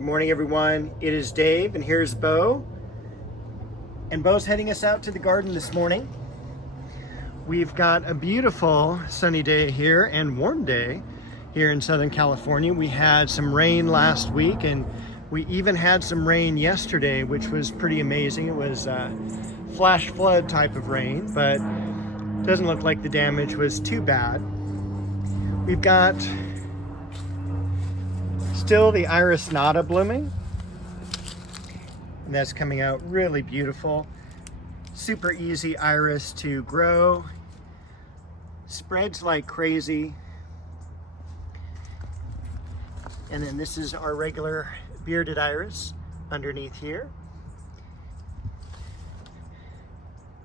Good morning, everyone. It is Dave, and here's Bo. And Bo's heading us out to the garden this morning. We've got a beautiful sunny day here and warm day here in Southern California. We had some rain last week, and we even had some rain yesterday, which was pretty amazing. It was flash flood type of rain, but doesn't look like the damage was too bad. We've got still the iris nata blooming, and that's coming out really beautiful. Super easy iris to grow, spreads like crazy. And then this is our regular bearded iris underneath here.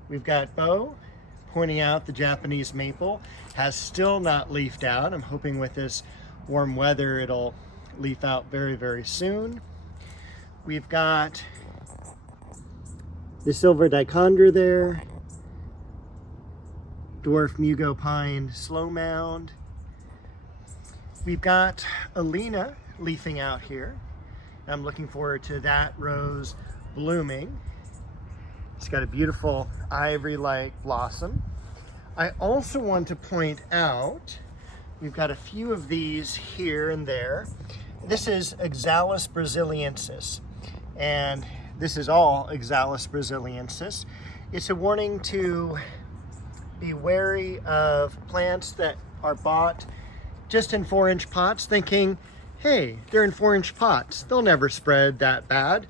We've got Bo pointing out the Japanese maple has still not leafed out. I'm hoping with this warm weather it'll leaf out very, very soon. We've got the silver dichondra there, dwarf mugo pine slow mound. We've got Alina leafing out here. I'm looking forward to that rose blooming. It's got a beautiful ivory-like blossom. I also want to point out we've got a few of these here and there. This is Oxalis brasiliensis, and this is all Oxalis brasiliensis. It's a warning to be wary of plants that are bought just in 4-inch pots, thinking, hey, they're in 4-inch pots, they'll never spread that bad.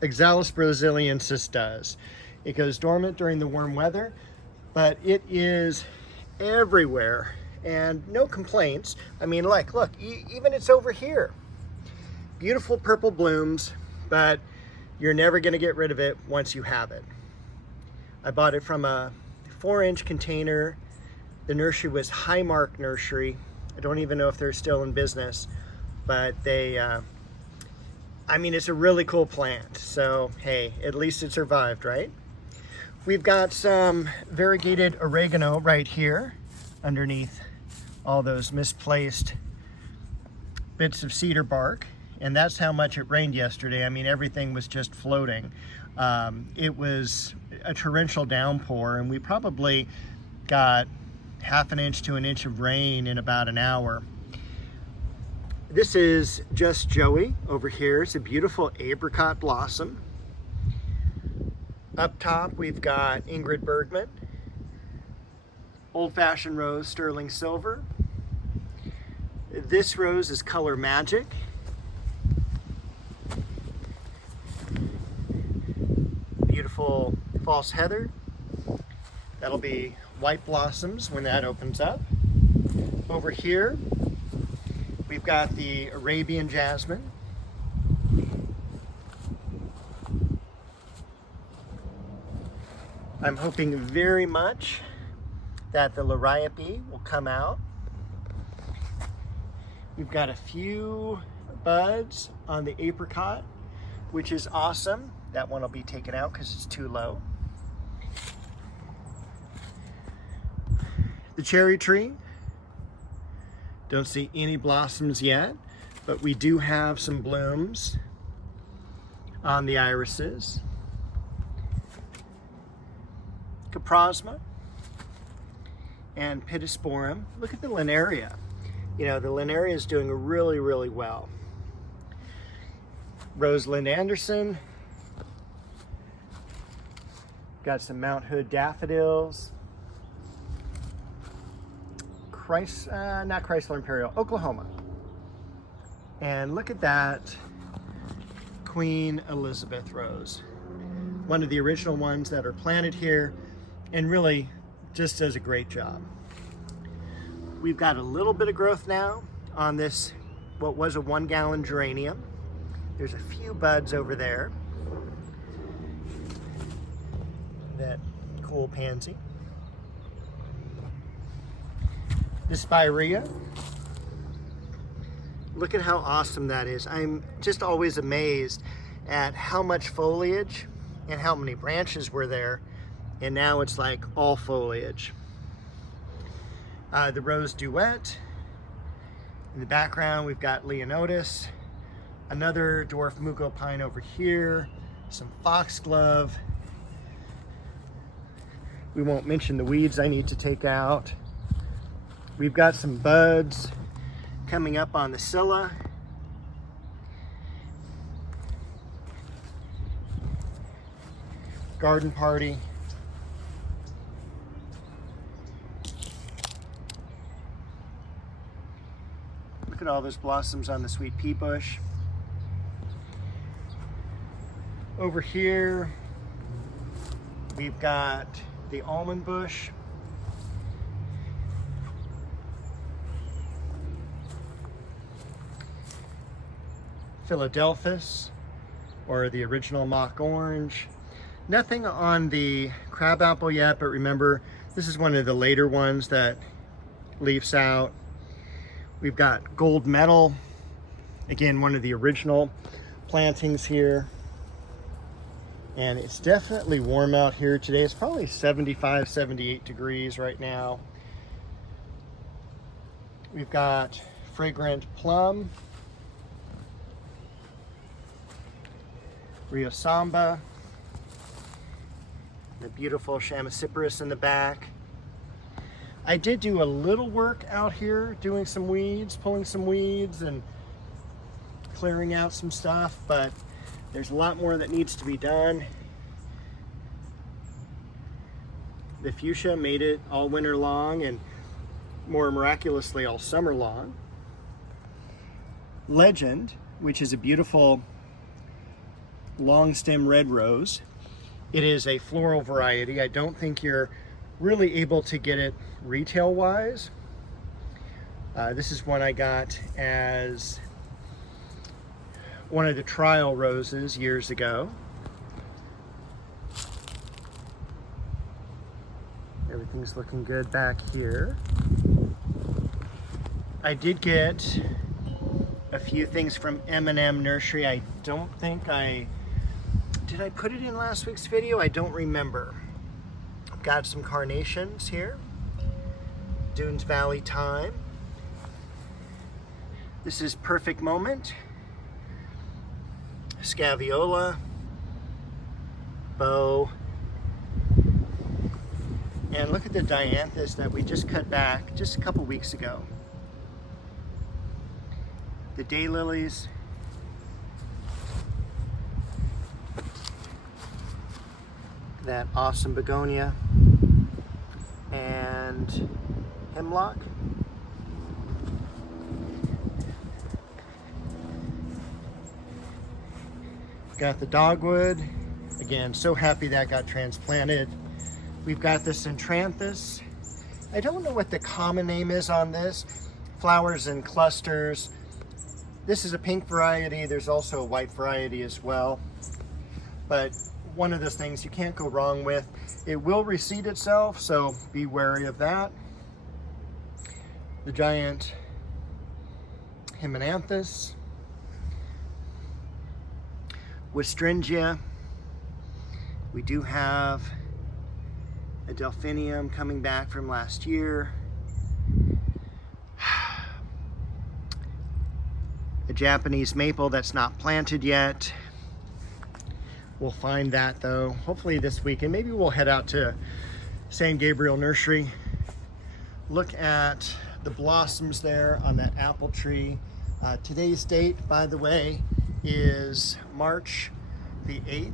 Oxalis brasiliensis does. It goes dormant during the warm weather, but it is everywhere. And no complaints. I mean, like, look, even it's over here. Beautiful purple blooms, but you're never going to get rid of it once you have it. I bought it from a 4-inch container. The nursery was Highmark Nursery. I don't even know if they're still in business, but they, I mean, it's a really cool plant. So, hey, at least it survived, right? We've got some variegated oregano right here underneath all those misplaced bits of cedar bark, and that's how much it rained yesterday. I mean, everything was just floating. It was a torrential downpour, and we probably got 1/2 inch to 1 inch of rain in about an hour. This is Just Joey over here. It's a beautiful apricot blossom. Up top, we've got Ingrid Bergman, old-fashioned rose, sterling silver. This rose is Color Magic. Beautiful false heather. That'll be white blossoms when that opens up. Over here, we've got the Arabian jasmine. I'm hoping very much that the liriope will come out. We've got a few buds on the apricot, which is awesome. That one will be taken out because it's too low. The cherry tree, don't see any blossoms yet, but we do have some blooms on the irises. Caprosma and Pittosporum. Look at the Linaria. You know, the Linaria is doing really, really well. Rosalind Anderson. Got some Mount Hood daffodils. Not Chrysler Imperial, Oklahoma. And look at that Queen Elizabeth rose. One of the original ones that are planted here, and really just does a great job. We've got a little bit of growth now on this, what was a 1-gallon geranium. There's a few buds over there. That cool pansy. The spirea. Look at how awesome that is. I'm just always amazed at how much foliage and how many branches were there. And now it's like all foliage. The rose duet. In the background, we've got Leonotis, Another dwarf mugo pine over here, some foxglove. We won't mention the weeds I need to take out. We've got some buds coming up on the Scilla. Garden party. Look at all those blossoms on the sweet pea bush. Over here, we've got the almond bush. Philadelphus, or the original mock orange. Nothing on the crabapple yet, but remember, this is one of the later ones that leaves out. We've got gold medal, again, one of the original plantings here. And it's definitely warm out here today. It's probably 75, 78 degrees right now. We've got fragrant plum, Rio Samba, the beautiful Chamaecyparis in the back. I did do a little work out here, doing some weeds, pulling some weeds and clearing out some stuff, but there's a lot more that needs to be done. The fuchsia made it all winter long and more miraculously all summer long. Legend, which is a beautiful long stem red rose. It is a floral variety. I don't think you're really able to get it retail wise. This is one I got as one of the trial roses years ago. Everything's looking good back here. I did get a few things from M&M Nursery. I don't think did I put it in last week's video? I don't remember. I've got some carnations here. Dunes Valley Thyme. This is Perfect Moment. Scaviola. Bow. And look at the dianthus that we just cut back just a couple weeks ago. The daylilies. That awesome begonia. And hemlock. Got the dogwood. Again, so happy that got transplanted. We've got the Centranthus. I don't know what the common name is on this. Flowers in clusters. This is a pink variety. There's also a white variety as well. But one of those things you can't go wrong with. It will reseed itself, so be wary of that. The giant Hymenanthus. Westringia. We do have a delphinium coming back from last year. A Japanese maple that's not planted yet. We'll find that though, hopefully this weekend. Maybe we'll head out to San Gabriel Nursery. Look at the blossoms there on that apple tree. Today's date, by the way, is March the 8th.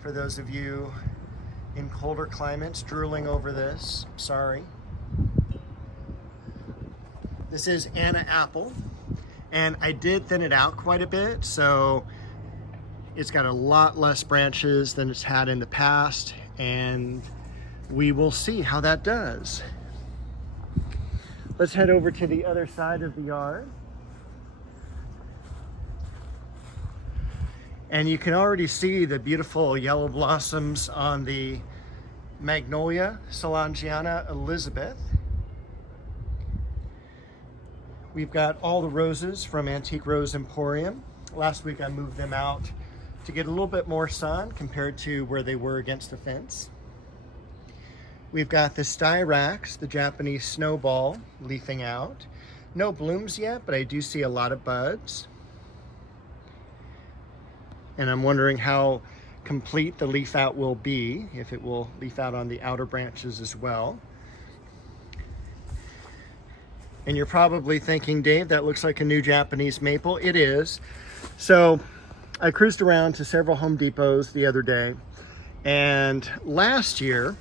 For those of you in colder climates drooling over this, sorry. This is Anna apple, and I did thin it out quite a bit, so it's got a lot less branches than it's had in the past, and we will see how that does. Let's head over to the other side of the yard. And you can already see the beautiful yellow blossoms on the Magnolia Solangiana Elizabeth. We've got all the roses from Antique Rose Emporium. Last week I moved them out to get a little bit more sun compared to where they were against the fence. We've got the Styrax, the Japanese snowball, leafing out. No blooms yet, but I do see a lot of buds. And I'm wondering how complete the leaf out will be, if it will leaf out on the outer branches as well. And you're probably thinking, Dave, that looks like a new Japanese maple. It is. So I cruised around to several Home Depots the other day, and last year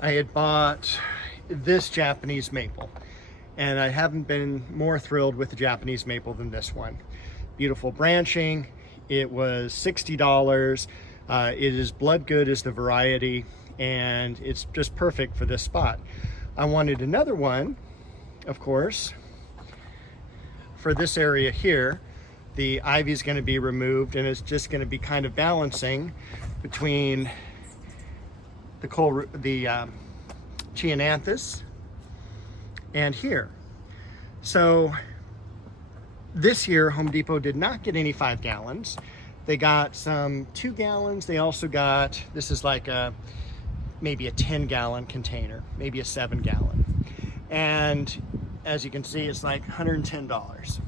I had bought this Japanese maple, and I haven't been more thrilled with the Japanese maple than this one. Beautiful branching. It was $60. It is blood good is the variety, and it's just perfect for this spot. I wanted another one, of course, for this area here. The ivy is going to be removed, and it's just going to be kind of balancing between the Cheonanthus and here. So this year Home Depot did not get any 5 gallons. They got some 2 gallons. They also got, this is like maybe a 10-gallon container, maybe a 7-gallon. And as you can see, it's like $110.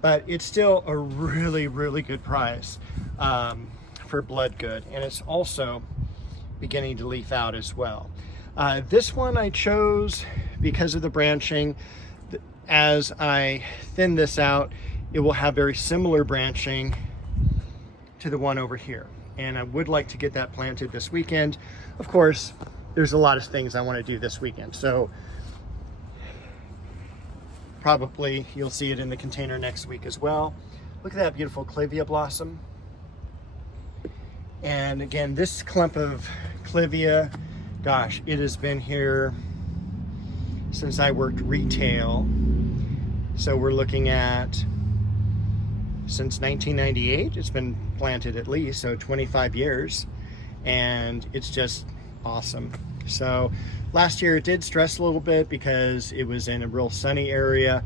But it's still a really, really good price for blood good. And it's also beginning to leaf out as well. This one I chose because of the branching. As I thin this out, it will have very similar branching to the one over here. And I would like to get that planted this weekend. Of course, there's a lot of things I want to do this weekend. So probably you'll see it in the container next week as well. Look at that beautiful Clivia blossom. And again, this clump of Clivia, gosh, it has been here since I worked retail. So we're looking at since 1998. It's been planted at least, so 25 years. And it's just awesome. So last year it did stress a little bit because it was in a real sunny area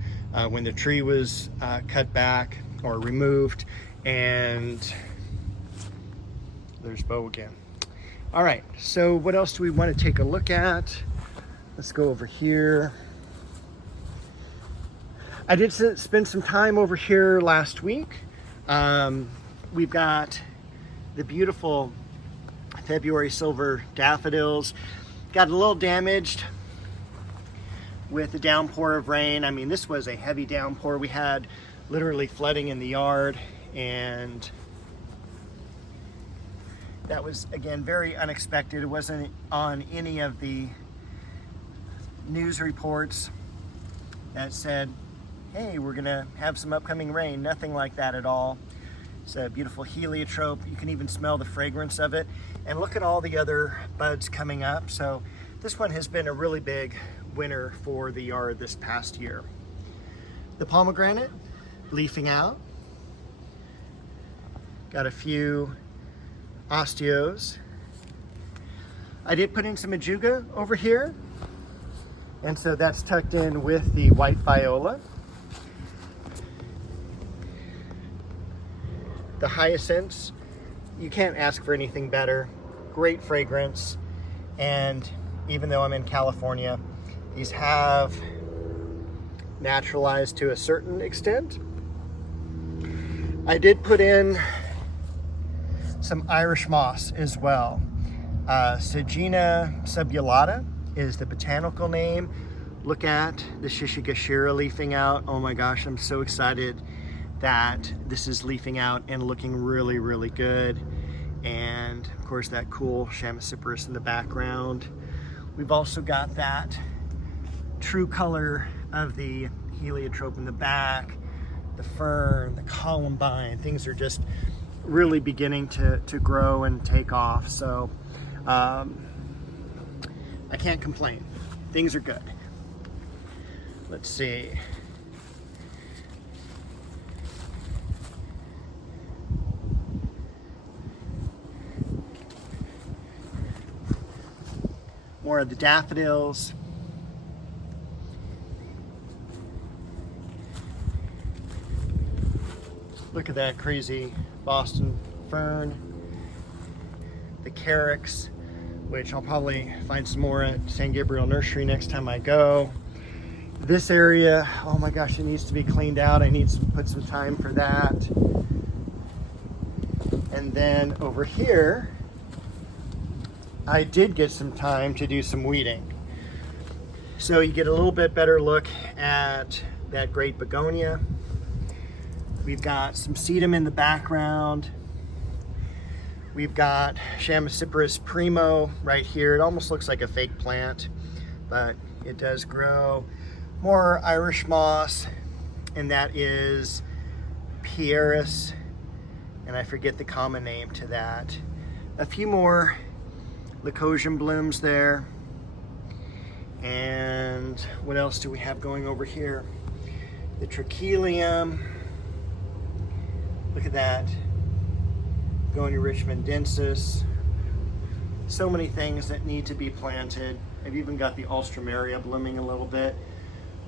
when the tree was cut back or removed. And there's Bo again. All right, so what else do we want to take a look at? Let's go over here. I did spend some time over here last week. We've got the beautiful February silver daffodils. Got a little damaged with the downpour of rain. I mean, this was a heavy downpour. We had literally flooding in the yard, and that was, again, very unexpected. It wasn't on any of the news reports that said, hey, we're gonna have some upcoming rain. Nothing like that at all. It's a beautiful heliotrope. You can even smell the fragrance of it. And look at all the other buds coming up. So this one has been a really big winner for the yard this past year. The pomegranate leafing out. Got a few osteos. I did put in some ajuga over here, and so that's tucked in with the white viola. The hyacinths, you can't ask for anything better. Great fragrance, and even though I'm in California, these have naturalized to a certain extent. I did put in some Irish moss as well. Sagina subulata is the botanical name. Look at the Shishigashira leafing out. Oh my gosh, I'm so excited that this is leafing out and looking really, really good. And of course that cool Chamaecyparis in the background. We've also got that true color of the heliotrope in the back, the fern, the columbine. Things are just really beginning to grow and take off. So I can't complain. Things are good. Let's see. More of the daffodils. Look at that crazy Boston fern. The carex, which I'll probably find some more at San Gabriel Nursery next time I go. This area, oh my gosh, it needs to be cleaned out. I need to put some time for that. And then over here, I did get some time to do some weeding. So you get a little bit better look at that great begonia. We've got some sedum in the background. We've got Chamaecyparis primo right here. It almost looks like a fake plant, but it does grow. More Irish moss, and that is Pieris, and I forget the common name to that. A few more Lycosium blooms there. And what else do we have going over here? The Trachelium. Look at that. Begonia richmondensis. So many things that need to be planted. I've even got the Alstroemeria blooming a little bit.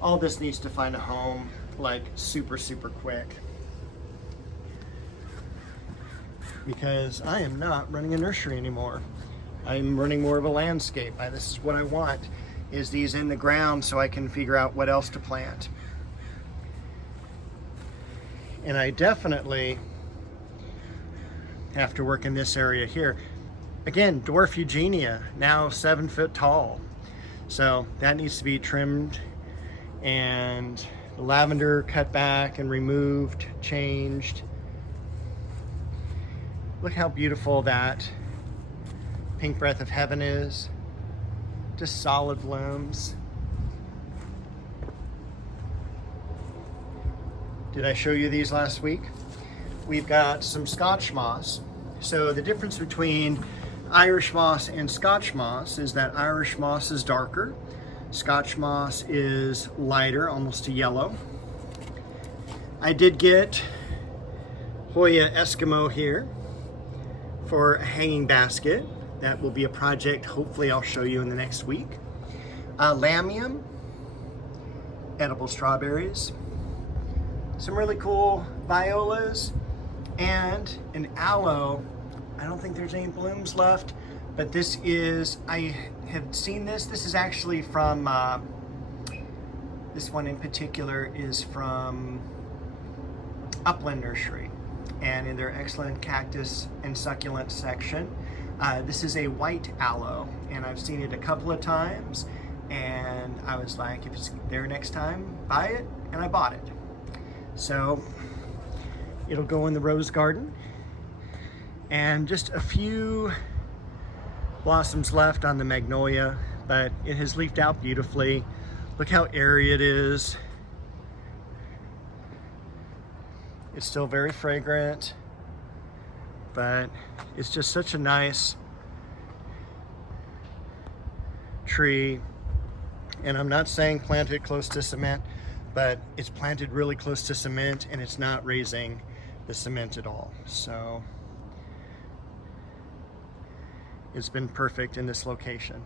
All this needs to find a home like super, super quick. Because I am not running a nursery anymore. I'm running more of a landscape. This is what I want, is these in the ground so I can figure out what else to plant. And I definitely have to work in this area here. Again, dwarf Eugenia, now 7 foot tall. So that needs to be trimmed, and the lavender cut back and removed, changed. Look how beautiful that Pink Breath of Heaven is. Just solid blooms. Did I show you these last week? We've got some Scotch moss. So the difference between Irish moss and Scotch moss is that Irish moss is darker. Scotch moss is lighter, almost a yellow. I did get Hoya Eskimo here for a hanging basket. That will be a project hopefully I'll show you in the next week. Lamium, edible strawberries, some really cool violas, and an aloe. I don't think there's any blooms left, but this is, I have seen this. This is actually from, this one in particular is from Upland Nursery, and in their excellent cactus and succulent section. This is a white aloe, and I've seen it a couple of times, and I was like, if it's there next time, buy it, and I bought it. So it'll go in the rose garden, and just a few blossoms left on the magnolia, but it has leafed out beautifully. Look how airy it is. It's still very fragrant, but it's just such a nice tree. And I'm not saying plant it close to cement, but it's planted really close to cement, and it's not raising the cement at all. So it's been perfect in this location.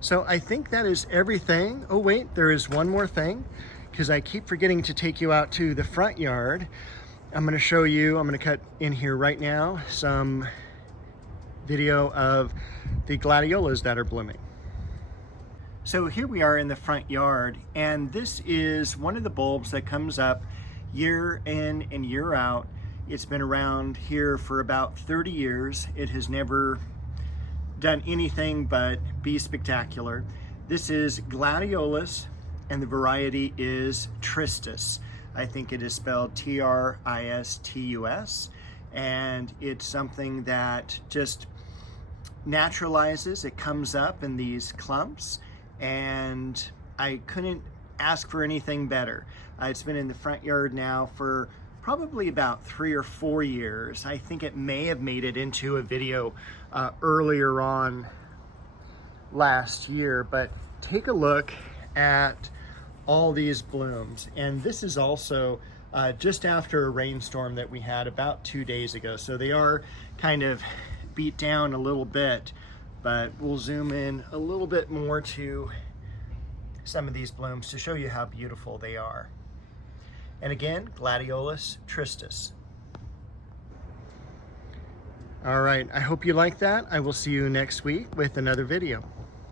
So I think that is everything. Oh wait, there is one more thing, because I keep forgetting to take you out to the front yard. I'm going to show you, I'm going to cut in here right now some video of the gladiolas that are blooming. So here we are in the front yard, and this is one of the bulbs that comes up year in and year out. It's been around here for about 30 years. It has never done anything but be spectacular. This is Gladiolus, and the variety is Tristus. I think it is spelled Tristus, and it's something that just naturalizes. It comes up in these clumps, and I couldn't ask for anything better. It's been in the front yard now for probably about 3 or 4 years. I think it may have made it into a video earlier on last year, but take a look at all these blooms. And this is also just after a rainstorm that we had about 2 days ago. So they are kind of beat down a little bit, but we'll zoom in a little bit more to some of these blooms to show you how beautiful they are. And again, Gladiolus Tristus. All right, I hope you like that. I will see you next week with another video.